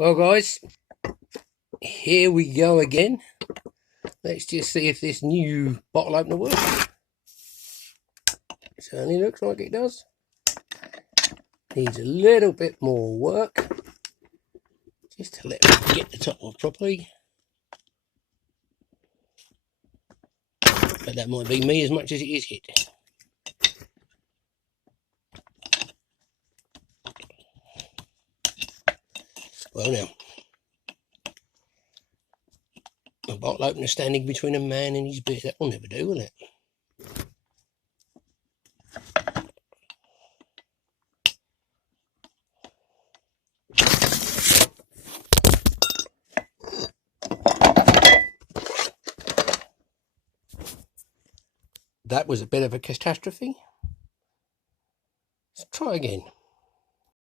Well, guys, here we go again. Let's just see if this new bottle opener works. Certainly looks like it does. Needs a little bit more work just to let me get the top off properly. But that might be me as much as it is hit. Well, now, a bottle opener standing between a man and his beer, that will never do, will it? That was a bit of a catastrophe. Let's try again.